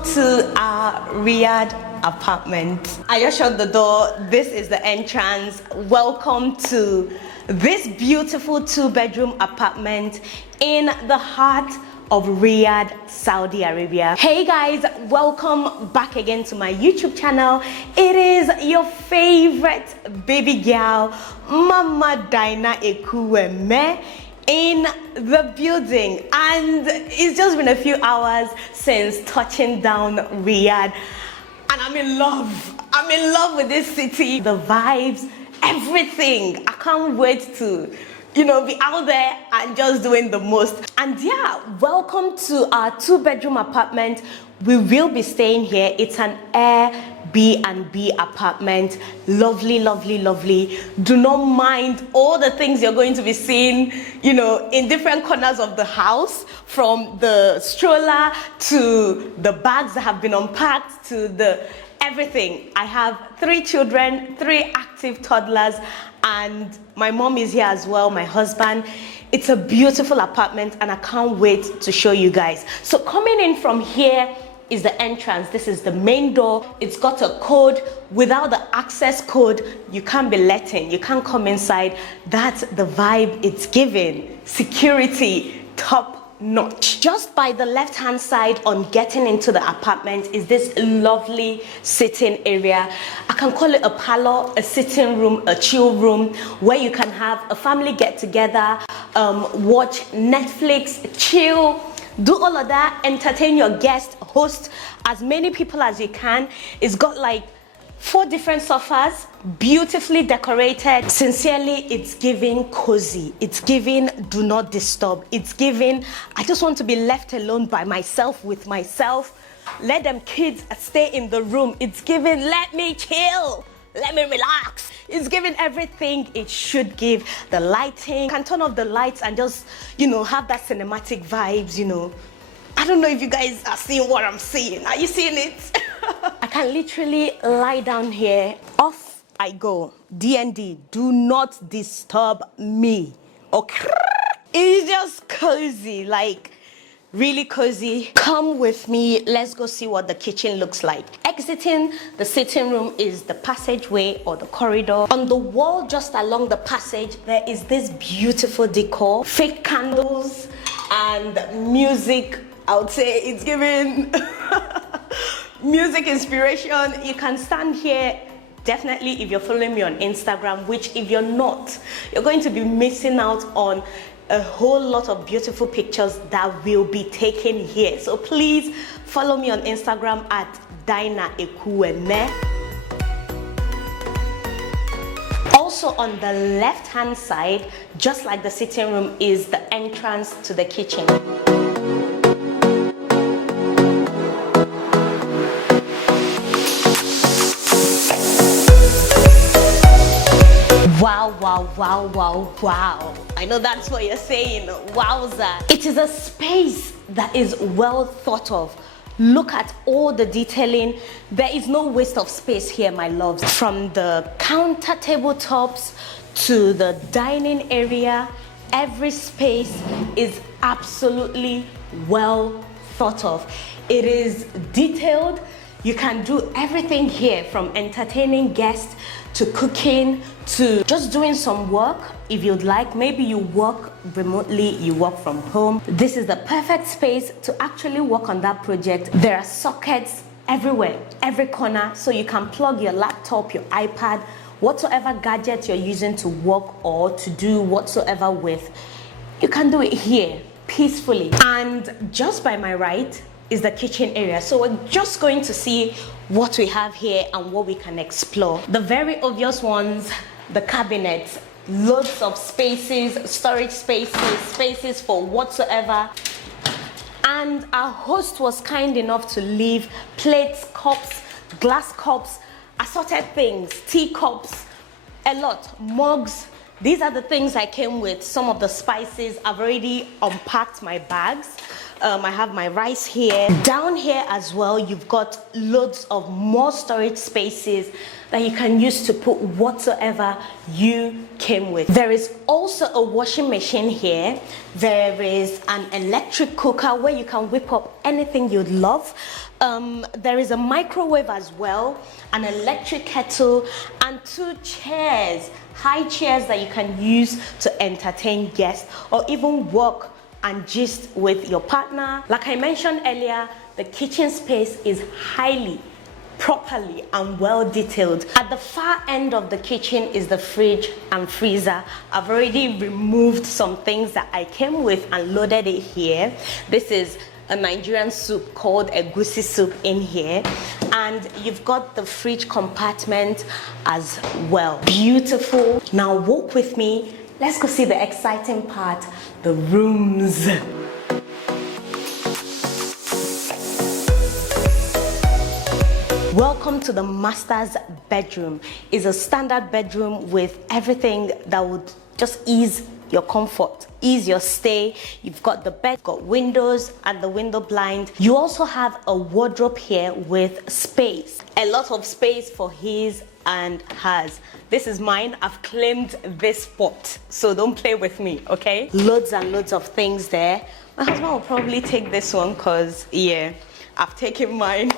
Welcome to our Riyadh apartment. I just shut the door. This is the entrance. Welcome to this beautiful 2-bedroom apartment in the heart of Riyadh, Saudi Arabia. Hey guys, welcome back again to my YouTube channel. It is your favorite baby girl, Mama Dyna Ekwueme, in the building, and it's just been a few hours since touching down Riyadh, and I'm in love. I'm in love with this city, the vibes, everything. I can't wait to be out there and just doing the most. And yeah, welcome to our 2-bedroom apartment. We will be staying here. It's an Air BnB apartment. Lovely, lovely, lovely. Do not mind all the things you're going to be seeing, in different corners of the house, from the stroller to the bags that have been unpacked to the everything. I have 3 children, 3 active toddlers, and my mom is here as well, my husband. It's a beautiful apartment and I can't wait to show you guys. So coming in from here is the entrance. This is the main door. It's got a code. Without the access code, you can't be let in. You can't come inside. That's the vibe it's giving. Security, top notch. Just by the left hand side on getting into the apartment is this lovely sitting area. I can call it a parlor, a sitting room, a chill room, where you can have a family get together, watch Netflix, chill, do all of that, entertain your guests, host as many people as you can. It's got like 4 different sofas, beautifully decorated. Sincerely, it's giving cozy. It's giving do not disturb. It's giving I just want to be left alone by myself with myself. Let them kids stay in the room. It's giving let me chill. Let me relax. It's giving everything it should give. The lighting, can turn off the lights and just, have that cinematic vibes, I don't know if you guys are seeing what I'm seeing. Are you seeing it? I can literally lie down here. Off I go. D&D, do not disturb me. Okay? It's just cozy, like really cozy. Come with me, let's go see what the kitchen looks like. Exiting the sitting room is the passageway or the corridor. On the wall just along the passage, there is this beautiful decor, fake candles and music. I would say it's giving music inspiration. You can stand here. Definitely, if you're following me on Instagram, which if you're not, you're going to be missing out on a whole lot of beautiful pictures that will be taken here. So please follow me on Instagram at Dyna Ekwueme. Also on the left hand side, just like the sitting room, is the entrance to the kitchen. Wow, wow, wow, wow, wow. I know that's what you're saying. Wowza. It is a space that is well thought of. Look at all the detailing. There is no waste of space here, my loves. From the counter tabletops to the dining area, every space is absolutely well thought of. It is detailed. You can do everything here, from entertaining guests to cooking to just doing some work if you'd like. Maybe you work remotely, you work from home. This is the perfect space to actually work on that project. There are sockets everywhere, every corner, so you can plug your laptop, your iPad, whatsoever gadget you're using to work or to do whatsoever with. You can do it here peacefully. And just by my right is the kitchen area. So we're just going to see what we have here and what we can explore. The very obvious ones, the cabinets, loads of spaces, storage spaces, spaces for whatsoever. And our host was kind enough to leave plates, cups, glass cups, assorted things, teacups, a lot, mugs. These are the things I came with. Some of the spices, I've already unpacked my bags. I have my rice here. Down here as well, you've got loads of more storage spaces that you can use to put whatsoever you came with. There is also a washing machine here. There is an electric cooker where you can whip up anything you'd love. There is a microwave as well, an electric kettle, and 2 chairs, high chairs that you can use to entertain guests or even work and gist with your partner. Like I mentioned earlier, the kitchen space is highly, properly and well detailed. At the far end of the kitchen is the fridge and freezer. I've already removed some things that I came with and loaded it here. This is a Nigerian soup called Egusi soup in here, and you've got the fridge compartment as well. Beautiful. Now walk with me. Let's go see the exciting part, the rooms. Welcome to the master's bedroom. It's a standard bedroom with everything that would just ease your comfort, ease your stay. You've got the bed, got windows and the window blind. You also have a wardrobe here with space. A lot of space for his and hers. This is mine. I've claimed this spot, so don't play with me, okay? Loads and loads of things there. My husband will probably take this one because, yeah, I've taken mine.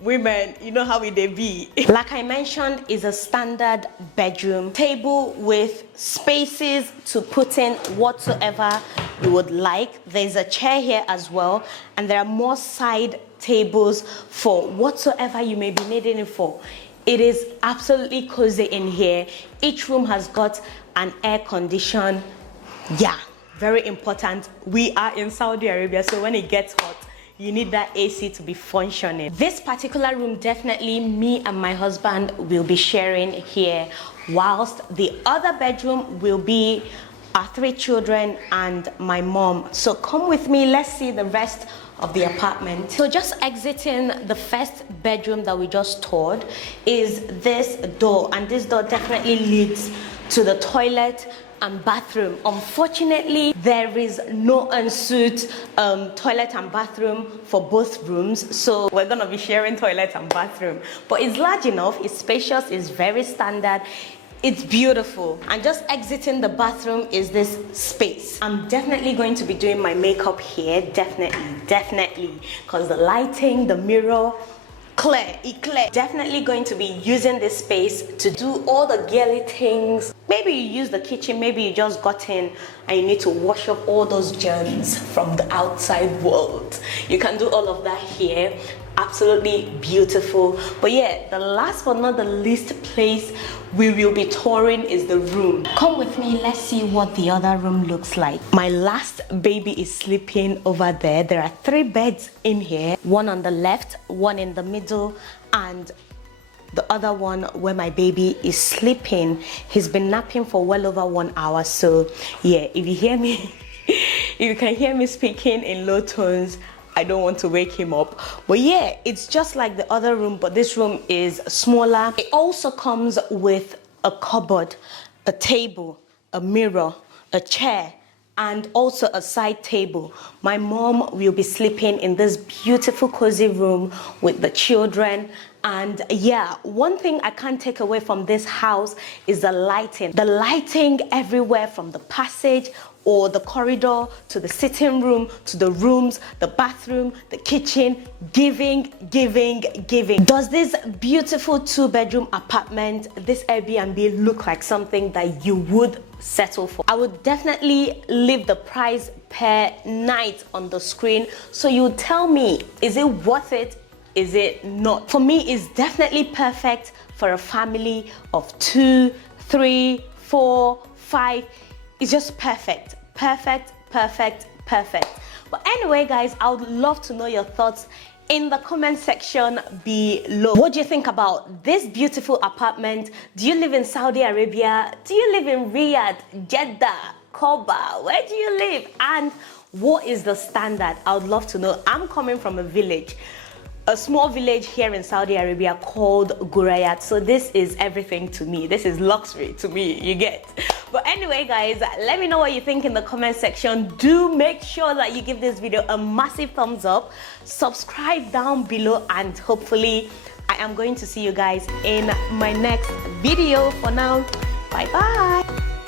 Women, you know how it be. Like I mentioned, is a standard bedroom. Table with spaces to put in whatsoever you would like. There's a chair here as well, and there are more side tables for whatsoever you may be needing it for. It is absolutely cozy in here. Each room has got an air condition. Yeah, very important. We are in Saudi Arabia, so when it gets hot, you need that AC to be functioning. This particular room, definitely me and my husband will be sharing here, whilst the other bedroom will be our 3 children and my mom. So come with me, let's see the rest of the apartment. So just exiting the first bedroom that we just toured is this door, and this door definitely leads to the toilet and bathroom. Unfortunately, there is no ensuite toilet and bathroom for both rooms, so we're gonna be sharing toilet and bathroom. But it's large enough, it's spacious, it's very standard, it's beautiful. And just exiting the bathroom is this space. I'm definitely going to be doing my makeup here, definitely, because the lighting, the mirror, clear. Definitely going to be using this space to do all the girly things. Maybe you use the kitchen, maybe you just got in and you need to wash up all those germs from the outside world. You can do all of that here. Absolutely beautiful. But yeah, the last but not the least place we will be touring is the room. Come with me, let's see what the other room looks like. My last baby is sleeping over there. There are 3 beds in here, one on the left, one in the middle, and the other one where my baby is sleeping. He's been napping for well over 1 hour, so yeah, if you hear me if you can hear me speaking in low tones, I don't want to wake him up. But yeah, it's just like the other room, but this room is smaller. It also comes with a cupboard, a table, a mirror, a chair, and also a side table. My mom will be sleeping in this beautiful cozy room with the children. And yeah, one thing I can't take away from this house is the lighting. The lighting everywhere, from the passage or the corridor to the sitting room to the rooms, the bathroom, the kitchen, giving. Does this beautiful 2-bedroom apartment, this Airbnb, look like something that you would settle for? I would definitely leave the price per night on the screen, so you tell me, is it worth it? Is it not? For me, it's definitely perfect for a family of 2, 3, 4, 5. It's just perfect. But anyway, guys, I would love to know your thoughts in the comment section below. What do you think about this beautiful apartment? Do you live in Saudi Arabia? Do you live in Riyadh, Jeddah, Koba? Where do you live? And what is the standard? I would love to know. I'm coming from a village. a small village here in Saudi Arabia called Gurayat. So this is everything to me. This is luxury to me, you get. But anyway guys, let me know what you think in the comment section. Do make sure that you give this video a massive thumbs up, subscribe down below, and hopefully I am going to see you guys in my next video. For now, bye bye.